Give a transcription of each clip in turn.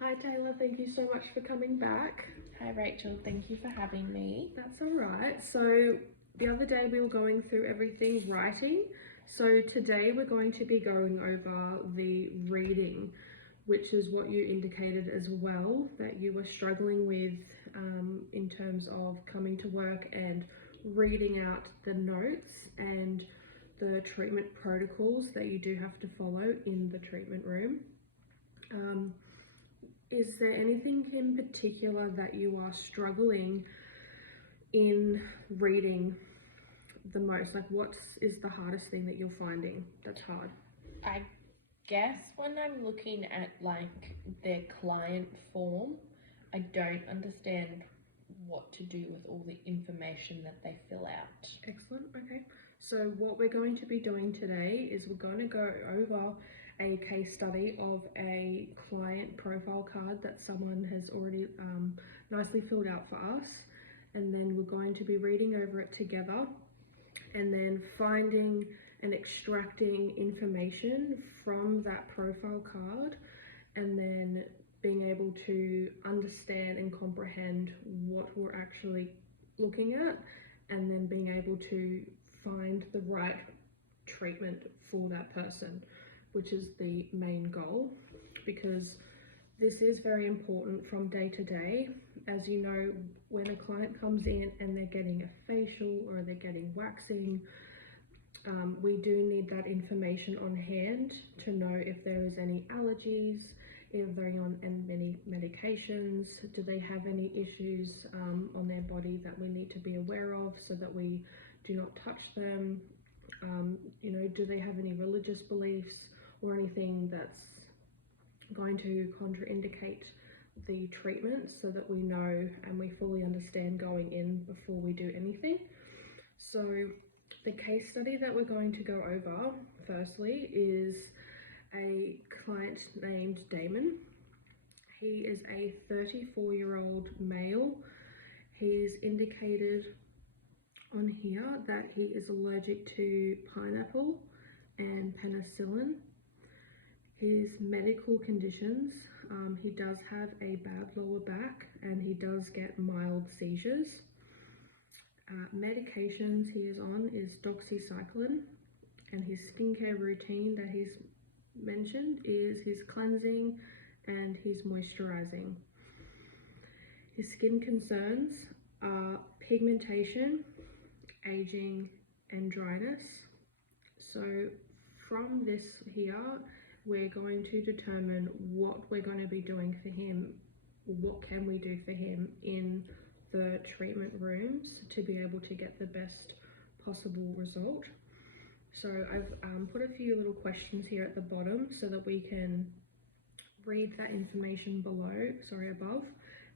Hi Taylor, thank you so much for coming back. Hi Rachel, thank you for having me. That's all right. So the other day we were going through everything writing. So today we're going to be going over the reading, which is what you indicated as well that you were struggling with in terms of coming to work and reading out the notes and the treatment protocols that you do have to follow in the treatment room. Is there anything in particular that you are struggling in reading the most? Like, what is the hardest thing that you're finding that's hard? I guess when I'm looking at like their client form, I don't understand what to do with all the information that they fill out. Excellent. Okay. So what we're going to be doing today is we're going to go over a case study of a client profile card that someone has already nicely filled out for us, and then we're going to be reading over it together and then finding and extracting information from that profile card, and then being able to understand and comprehend what we're actually looking at, and then being able to find the right treatment for that person, which is the main goal, because this is very important from day to day. As you know, when a client comes in and they're getting a facial or they're getting waxing, we do need that information on hand to know if there is any allergies, if they're on any medications, do they have any issues on their body that we need to be aware of so that we do not touch them. Do they have any religious beliefs or anything that's going to contraindicate the treatment, so that we know and we fully understand going in before we do anything. So the case study that we're going to go over firstly is a client named Damon. He is a 34-year-old male. He's indicated on here that he is allergic to pineapple and penicillin. His medical conditions, he does have a bad lower back and he does get mild seizures. Medications he is on is doxycycline, and his skincare routine that he's mentioned is his cleansing and his moisturizing. His skin concerns are pigmentation, aging, and dryness. So from this here, we're going to determine what we're going to be doing for him, what can we do for him in the treatment rooms to be able to get the best possible result. So I've put a few little questions here at the bottom so that we can read that information above,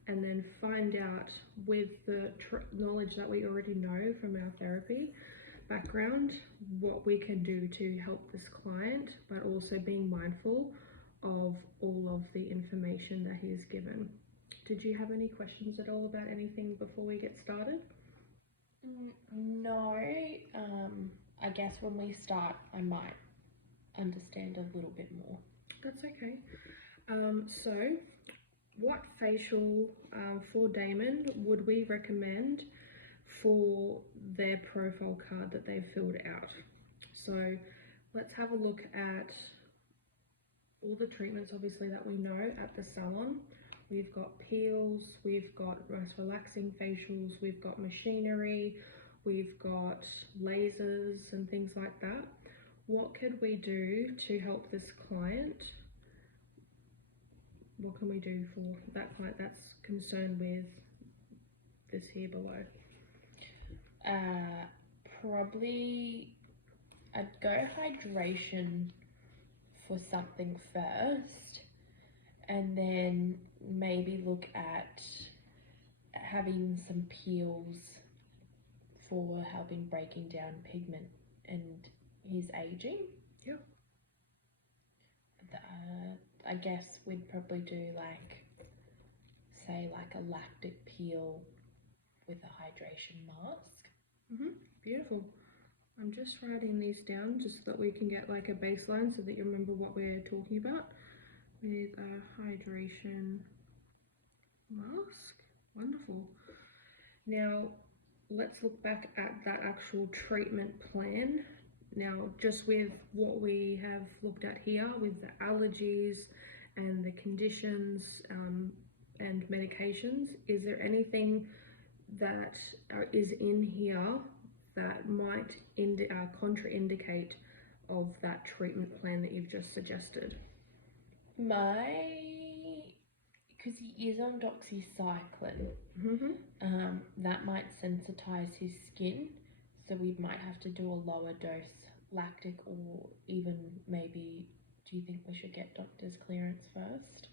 and then find out, with the knowledge that we already know from our therapy background, what we can do to help this client, but also being mindful of all of the information that he is given. Did you have any questions at all about anything before we get started? No, I guess when we start I might understand a little bit more. That's okay. So what facial for Damon would we recommend for their profile card that they've filled out? So let's have a look at all the treatments obviously that we know at the salon. We've got peels, we've got most relaxing facials, we've got machinery, we've got lasers and things like that. What could we do to help this client? What can we do for that client that's concerned with this here below? Probably I'd go hydration for something first, and then maybe look at having some peels for helping breaking down pigment and his aging. Yep. I guess we'd probably do say a lactic peel with a hydration mask. Beautiful. I'm just writing these down just so that we can get like a baseline so that you remember what we're talking about. with a hydration mask. Wonderful. Now let's look back at that actual treatment plan. Now, just with what we have looked at here with the allergies and the conditions and medications, is there anything that is in here that might contraindicate of that treatment plan that you've just suggested? Because he is on doxycycline, that might sensitize his skin, so we might have to do a lower dose lactic, or even maybe, do you think we should get doctor's clearance first?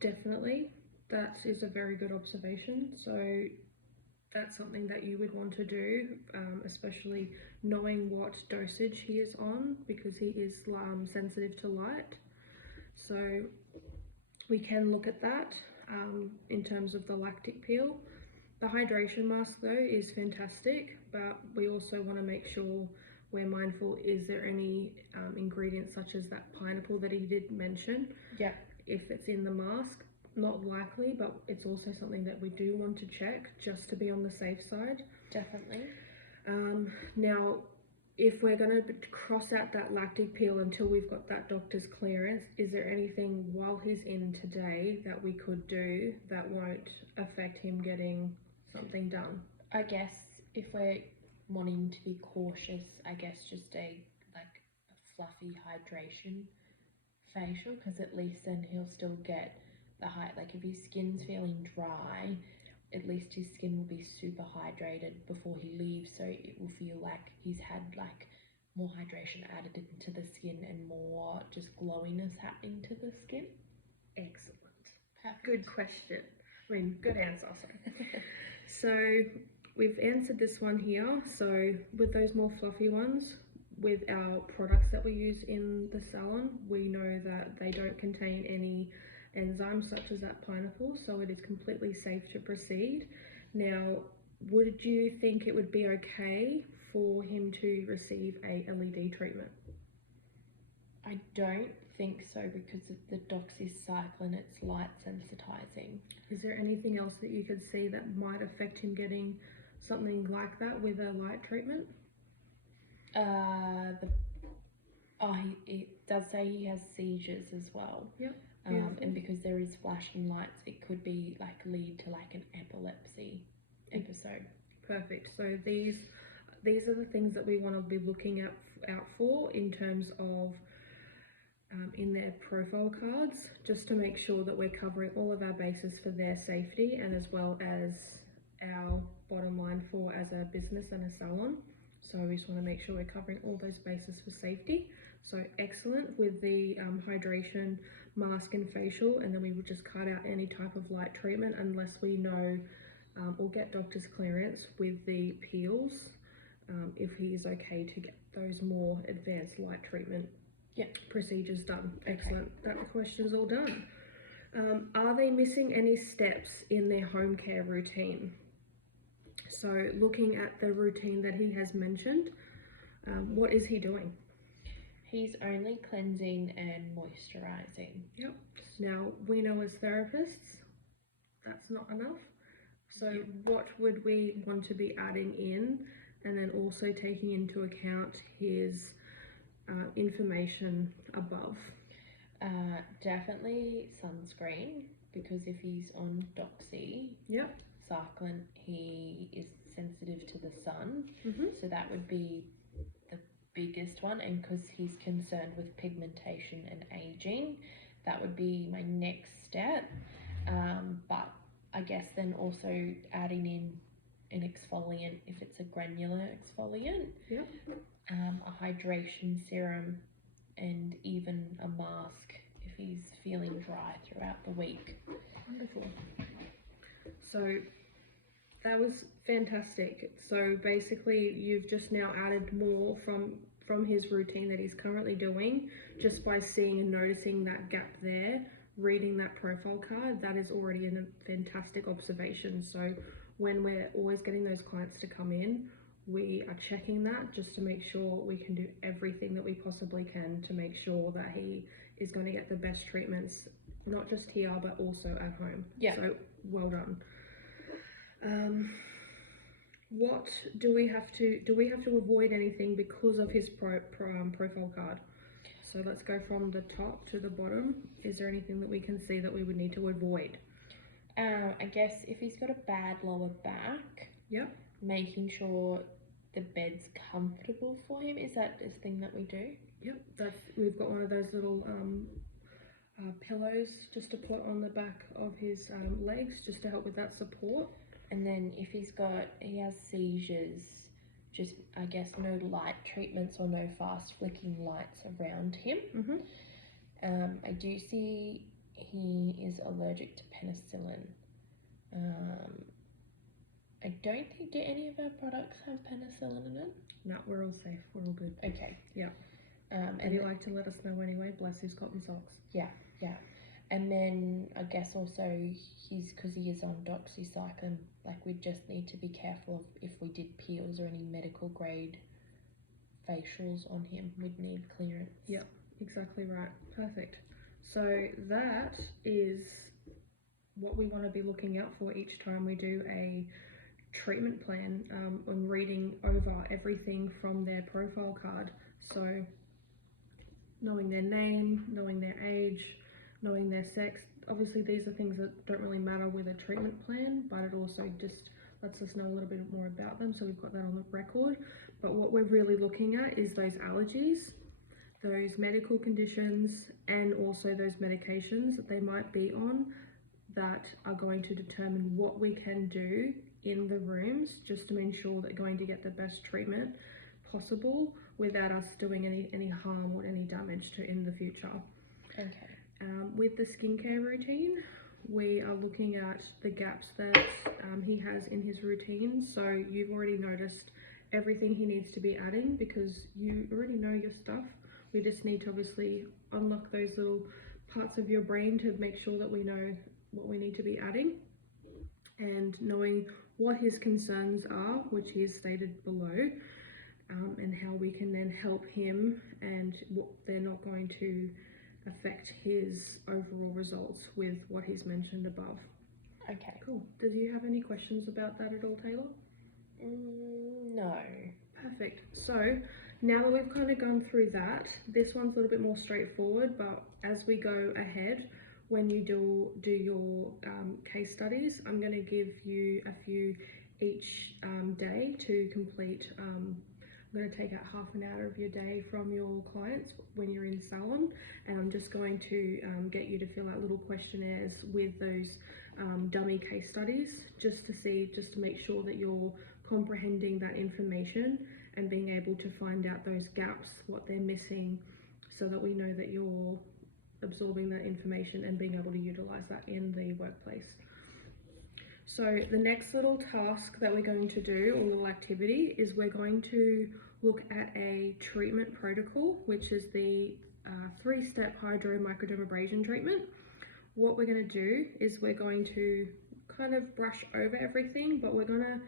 Definitely, that is a very good observation. So that's something that you would want to do, especially knowing what dosage he is on, because he is sensitive to light. So we can look at that in terms of the lactic peel. The hydration mask though is fantastic, but we also want to make sure we're mindful, is there any ingredients such as that pineapple that he did mention? Yeah. If it's in the mask, not likely, but it's also something that we do want to check just to be on the safe side. Definitely. Now, if we're going to cross out that lactic peel until we've got that doctor's clearance, is there anything while he's in today that we could do that won't affect him getting something done? I guess if we're wanting to be cautious, I guess just a fluffy hydration facial, because at least then he'll still get the like if his skin's feeling dry, at least his skin will be super hydrated before he leaves, so it will feel like he's had like more hydration added into the skin and more just glowiness happening to the skin. Excellent. Perfect. Good question. I mean, good answer. So we've answered this one here. So with those more fluffy ones, with our products that we use in the salon, we know that they don't contain any enzymes such as that pineapple, so it is completely safe to proceed. Now, would you think it would be okay for him to receive a LED treatment? I don't think so, because of the doxycycline, it's light sensitizing. Is there anything else that you could see that might affect him getting something like that with a light treatment? It does say he has seizures as well. Yep. And because there is flashing lights, it could be lead to an epilepsy episode. Perfect. So these are the things that we want to be looking out for in terms of in their profile cards, just to make sure that we're covering all of our bases for their safety, and as well as our bottom line for as a business and a salon. So we just want to make sure we're covering all those bases for safety. So excellent with the hydration mask and facial, and then we would just cut out any type of light treatment unless we know or get doctor's clearance with the peels, if he is okay to get those more advanced light treatment procedures done. Excellent. That question's all done. Are they missing any steps in their home care routine? So looking at the routine that he has mentioned, what is he doing? He's only cleansing and moisturizing. Yep. Now, we know as therapists, that's not enough. So what would we want to be adding in, and then also taking into account his information above? Definitely sunscreen, because if he's on doxycycline, he is sensitive to the sun. So that would be the biggest one, and because he's concerned with pigmentation and aging, that would be my next step. But I guess then also adding in an exfoliant if it's a granular exfoliant, a hydration serum, and even a mask if he's feeling dry throughout the week. Wonderful. So that was fantastic. So basically you've just now added more from his routine that he's currently doing, just by seeing and noticing that gap there, reading that profile card. That is already a fantastic observation. So when we're always getting those clients to come in, we are checking that just to make sure we can do everything that we possibly can to make sure that he is going to get the best treatments, not just here but also at home. Yeah. So well done. What do we have to avoid anything because of his profile card? So let's go from the top to the bottom. Is there anything that we can see that we would need to avoid? I guess if he's got a bad lower back, Yep. making sure the bed's comfortable for him. Is that this thing that we do? Yep. We've got one of those little pillows just to put on the back of his legs, just to help with that support. And then if he has seizures, just I guess no light treatments or no fast flicking lights around him. I do see he is allergic to penicillin. I don't think, do any of our products have penicillin in it? No, we're all safe. We're all good. Okay. Yeah. And he'd like to let us know anyway. Bless his cotton socks. Yeah. And then I guess also because he is on doxycycline, like we just need to be careful of if we did peels or any medical grade facials on him, we'd need clearance. Yep, exactly right. Perfect. So that is what we want to be looking out for each time we do a treatment plan, on reading over everything from their profile card. So knowing their name, knowing their age, knowing their sex. Obviously these are things that don't really matter with a treatment plan, but it also just lets us know a little bit more about them, so we've got that on the record. But what we're really looking at is those allergies, those medical conditions, and also those medications that they might be on that are going to determine what we can do in the rooms just to ensure that they're going to get the best treatment possible without us doing any harm or any damage to in the future. Okay. With the skincare routine, we are looking at the gaps that he has in his routine. So you've already noticed everything he needs to be adding because you already know your stuff. We just need to obviously unlock those little parts of your brain to make sure that we know what we need to be adding, and knowing what his concerns are, which he has stated below, and how we can then help him and what they're not going to affect his overall results with what he's mentioned above. Okay. Cool. Does you have any questions about that at all, Taylor? No. Perfect. So now that we've kind of gone through that, this one's a little bit more straightforward, but as we go ahead, when you do your case studies, I'm going to give you a few each day to complete. I'm going to take out half an hour of your day from your clients when you're in salon, and I'm just going to get you to fill out little questionnaires with those dummy case studies, just to make sure that you're comprehending that information and being able to find out those gaps, what they're missing, so that we know that you're absorbing that information and being able to utilize that in the workplace. So the next little task that we're going to do, or little activity, is we're going to look at a treatment protocol, which is the 3-step hydro microdermabrasion treatment. What we're going to do is we're going to kind of brush over everything, but we're going to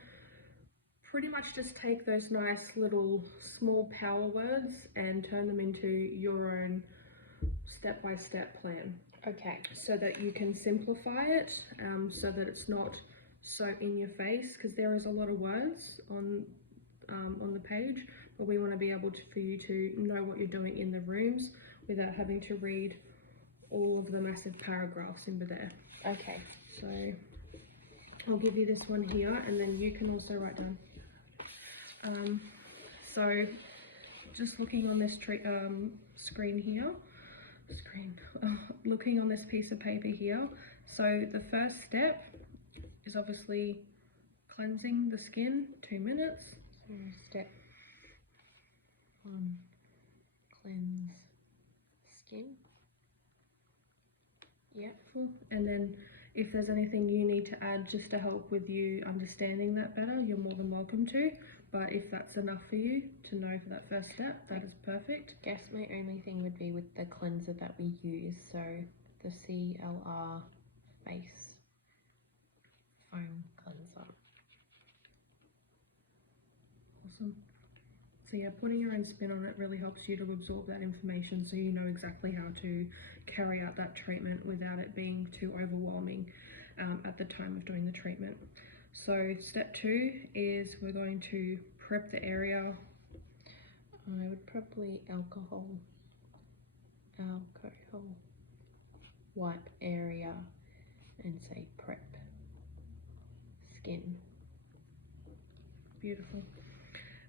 pretty much just take those nice little small power words and turn them into your own step-by-step plan. Okay. So that you can simplify it, so that it's not so in your face, because there is a lot of words on the page, but we want to be able for you to know what you're doing in the rooms without having to read all of the massive paragraphs in there. Okay. So I'll give you this one here, and then you can also write down. So just looking on this screen here, looking on this piece of paper here. So the first step is obviously cleansing the skin, 2 minutes. So step 1, cleanse skin. Yep. And then if there's anything you need to add just to help with you understanding that better, you're more than welcome to. But if that's enough for you to know for that first step, that is perfect. I guess my only thing would be with the cleanser that we use, so the CLR face foam cleanser. Awesome. So yeah, putting your own spin on it really helps you to absorb that information so you know exactly how to carry out that treatment without it being too overwhelming at the time of doing the treatment. So step 2 is we're going to prep the area. I would probably alcohol wipe area and say prep skin. Beautiful.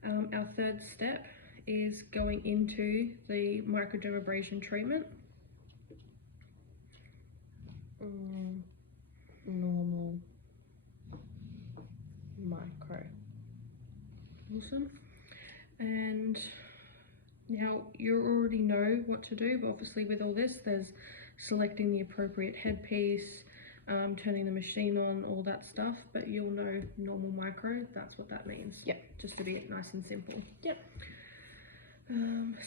Our third step is going into the microdermabrasion treatment. Normal micro. Awesome. And now you already know what to do, but obviously with all this, there's selecting the appropriate headpiece, turning the machine on, all that stuff, but you'll know normal micro, that's what that means. Yep. Just to be nice and simple. Yep.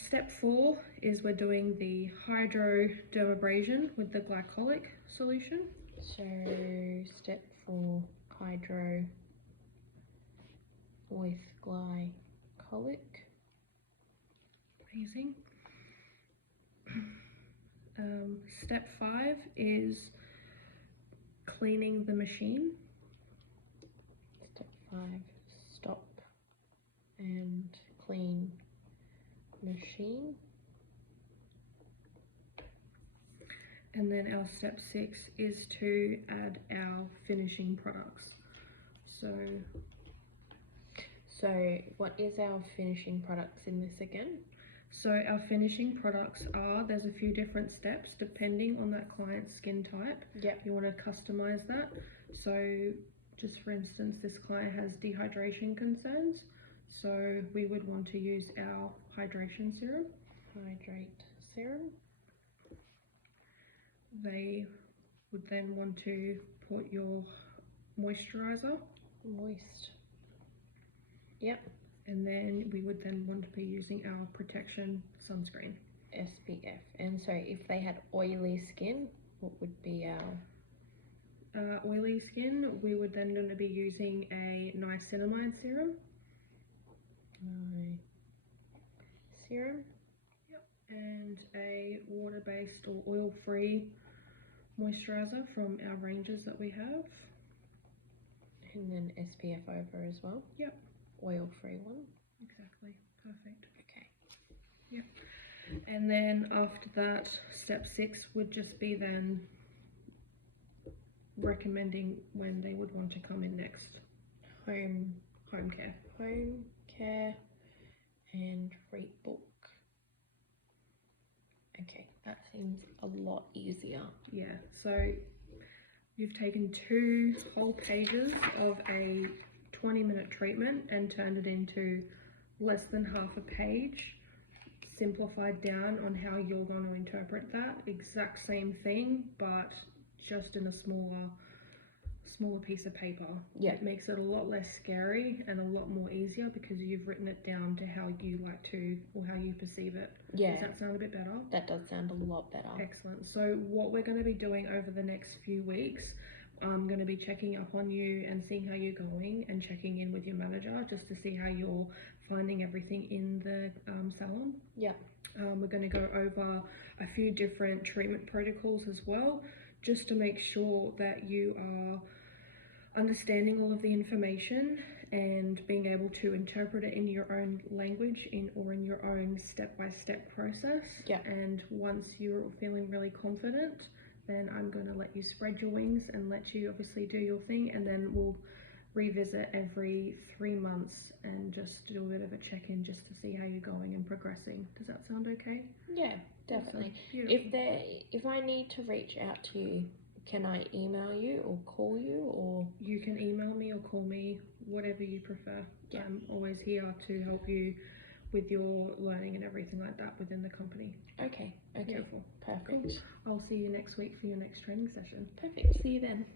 Step 4 is we're doing the hydrodermabrasion with the glycolic solution. So step 4, hydro with glycolic. Amazing. Step 5 is cleaning the machine. Step 5, stop and clean machine. And then our step 6 is to add our finishing products. So what is our finishing products in this again? So our finishing products are, there's a few different steps depending on that client's skin type. Yep. You want to customize that. So just for instance, this client has dehydration concerns. So we would want to use our hydration serum. Hydrate serum. They would then want to put your moisturizer. Moist. Yep. And then we would then want to be using our protection sunscreen. SPF. And so if they had oily skin, what would be our oily skin, we would then going to be using a niacinamide serum. Serum. Yep. And a water-based or oil-free moisturizer from our ranges that we have. And then SPF over as well. Yep. Oil-free one. Exactly. Perfect. Okay. Yep. And then after that, step 6 would just be then recommending when they would want to come in next. Home care. Home care and rebook. Okay, that seems a lot easier. Yeah, so you've taken 2 whole pages of a 20-minute treatment and turned it into less than half a page, simplified down on how you're going to interpret that exact same thing, but just in a smaller piece of paper. Yeah. It makes it a lot less scary and a lot more easier because you've written it down to how you like to, or how you perceive it. Yeah. Does that sound a bit better? That does sound a lot better. Excellent. So what we're going to be doing over the next few weeks, I'm going to be checking up on you and seeing how you're going and checking in with your manager just to see how you're finding everything in the salon. Yeah. We're going to go over a few different treatment protocols as well, just to make sure that you are understanding all of the information and being able to interpret it in your own language or in your own step-by-step process. Yeah. And once you're feeling really confident, then I'm going to let you spread your wings and let you obviously do your thing, and then we'll revisit every 3 months and just do a bit of a check-in just to see how you're going and progressing. Does that sound okay? Yeah, definitely. Awesome. If I need to reach out to you, can I email you or call you, or? You can email me or call me, whatever you prefer. Yeah. I'm always here to help you with your learning and everything like that within the company. Okay. Beautiful. Perfect. Cool. I'll see you next week for your next training session. Perfect. See you then.